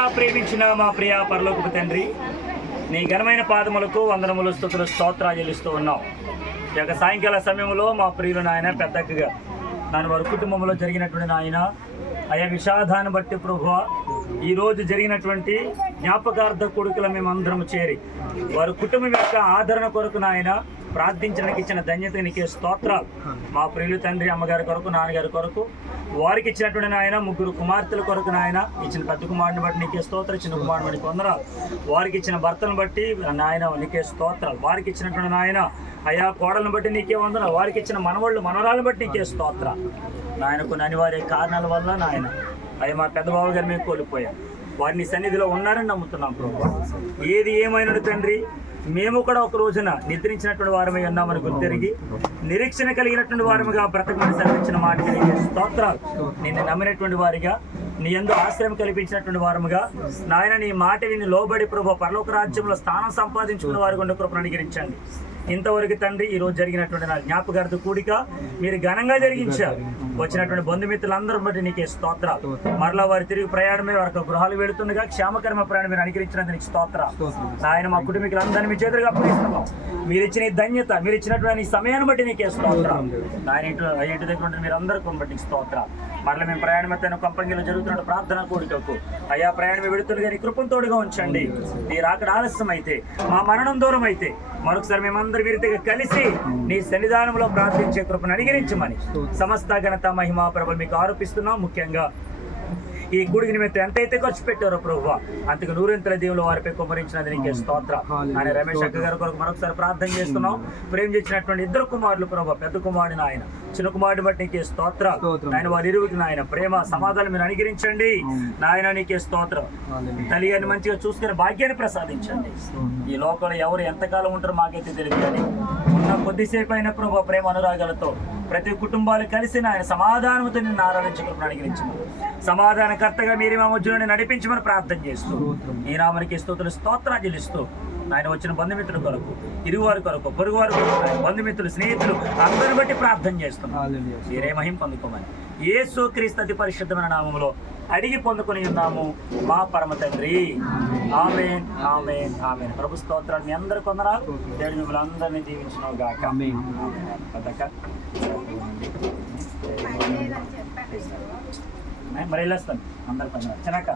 మిక్కిలిగా ప్రేమించిన మా ప్రియ పరలోకపు తండ్రి, నీ ఘనమైన పాదములకు వందనములు, స్తుతులు, స్తోత్రాలు చెల్లిస్తూ ఉన్నాం. ఈ యొక్క సాయంకాల సమయంలో మా ప్రియులు నాయన పెద్దగా దాని వారి కుటుంబంలో జరిగినటువంటి నాయన అయా విషాదాన్ని బట్టి ప్రభువా, ఈరోజు జరిగినటువంటి జ్ఞాపకార్థ కొడుకుల మేమందరం చేరి వారి కుటుంబం యొక్క ఆదరణ కొరకు నాయన ప్రార్థించడానికి ఇచ్చిన ధన్యత నీకే స్తోత్రాలు. మా ప్రియులు తండ్రి, అమ్మగారి కొరకు, నాన్నగారి కొరకు, వారికి ఇచ్చినటువంటి నాయన ముగ్గురు కుమార్తెల కొరకు నాయన ఇచ్చిన పెద్ద కుమారుని బట్టి నీకే స్తోత్రం, చిన్న కుమారుని బట్టి వందనాలు. వారికి ఇచ్చిన భర్తను బట్టి నాయన నీకే స్తోత్రాలు. వారికి ఇచ్చినటువంటి నాయన అయా కోడలను బట్టి నీకే వందనాలు. వారికి ఇచ్చిన మనవాళ్ళు మనవరాలను బట్టి నీకే స్తోత్రాలు. నాయన కొన్ని అనివార్య కారణాల వల్ల నాయన అయ్యా మా పెద్దబాబు గారు మేము కోల్పోయాం. వారిని సన్నిధిలో ఉన్నారని నమ్ముతున్నాం ప్రభు. ఏది ఏమైనడు తండ్రి, మేము కూడా ఒక రోజున నిద్రించినటువంటి వారమై ఉన్నామని గుర్తెరిగి నిరీక్షణ కలిగినటువంటి వారముగా బ్రతకమని సెలవించిన మాటకి నీకే స్తోత్రాలు. నిన్ను నమ్మినటువంటి వారిగా, నీ యందు ఆశ్రయం కల్పించినటువంటి వారముగా నాయన నీ మాట విని లోబడి ప్రభు పరలోక రాజ్యంలో స్థానం సంపాదించుకున్న వారి గుండా కృపను అనుగ్రహించండి. ఇంతవరకు తండ్రి ఈరోజు జరిగినటువంటి నా జ్ఞాపకార్థ కూడిక మీరు ఘనంగా జరిగించారు. వచ్చినటువంటి బంధుమిత్రులందరూ బట్టి నీకే స్తోత్రాలు. మరలా వారి తిరిగి ప్రయాణమే వారికి గృహాలు వెళుతుండగా క్షేమకరమ ప్రయాణం మీరు అనుగ్రహించినందుకు నీకు స్తోత్రాలు. ఆయన మా కుటుంబీకులందరినీ మీ చేతులుగా అప్పగిస్తున్నాం. మీరు ఇచ్చిన ధన్యత, మీరు ఇచ్చినటువంటి సమయాన్ని బట్టి నీకే స్తోత్రాలు. ఆయన ఇంటి దగ్గర ఉంటే మీరు అందరికీ బట్టి నీకు స్తోత్రాలు. మరలా మేము ప్రయాణం అయితే కంపెనీలో జరుగుతున్న ప్రార్థన కూడికకు అయ్యా ప్రయాణం వెళుతుండగా నీ కృపంతోడుగా ఉంచండి. మీరు అక్కడ ఆలస్యం అయితే, మా మరణం దూరం అయితే మరొకసారి మేమందరి వీరితో కలిసి నీ సన్నిధానంలో ప్రార్థించే కృపను అనుగ్రహించమని సమస్త ఘనత మహిమా ప్రభువు మీకు ఆరోపిస్తున్నాం. ముఖ్యంగా ఈ గుడికి నిమిత్తం ఎంతైతే ఖర్చు పెట్టారో ప్రభు అంతకు నూరింతల దేవులు వారిపై కుమరించినది నీకే స్తోత్రం. ఆయన రమేష్ అక్క గారి కొరకు మరొకసారి ప్రార్థన చేస్తున్నాం. ప్రేమ చేసినటువంటి ఇద్దరు కుమారులు ప్రభు, పెద్ద కుమారుడిని ఆయన, చిన్న కుమారుడి బట్టి నీకే స్తోత్రం. ఆయన వారి ఇరువుకి నాయన ప్రేమ సమాధానం మీరు అనుగ్రహించండి. నాయన నీకే స్తోత్రం. తల్లి గారిని మంచిగా చూసుకునే భాగ్యాన్ని ప్రసాదించండి. ఈ లోకంలో ఎవరు ఎంతకాలం ఉంటారో మాకైతే తెలియదు, కానీ ఉన్న కొద్దిసేపు అయిన ప్రభు ప్రేమ అనురాగాలతో ప్రతి కుటుంబాలు కలిసి ఆయన సమాధానంతో నిన్ను ఆరాధించుకుని అనుగ్రహించమని, సమాధానకర్తగా మీరు మా మధ్యలో నడిపించమని ప్రార్థన చేస్తూ ఈ నామనికి స్తుతులు స్తోత్రాలు చెల్లిస్తూ ఆయన వచ్చిన బంధుమిత్రుల కొరకు, ఇరువారి కొరకు, పొరుగువారి కొరకు, బంధుమిత్రులు, స్నేహితులు అందరిని బట్టి ప్రార్థన చేస్తున్నాం. మీరే మహిమ పొందుకోమని యేసు క్రీస్తు అతి పరిశుద్ధమైన నామములో అడిగి పొందుకొని ఉన్నాము మా పరమ తండ్రి. ఆమేన్, ఆమేన్, ఆమేన్. ప్రభు స్తోత్రాలు. మీ అందరు కొందనాలు. దేవుడు మిమ్మల్ని అందరినీ దీవించును గాక. మరి వెళ్ళొస్తాను అందరు కొందరు చిన్నక.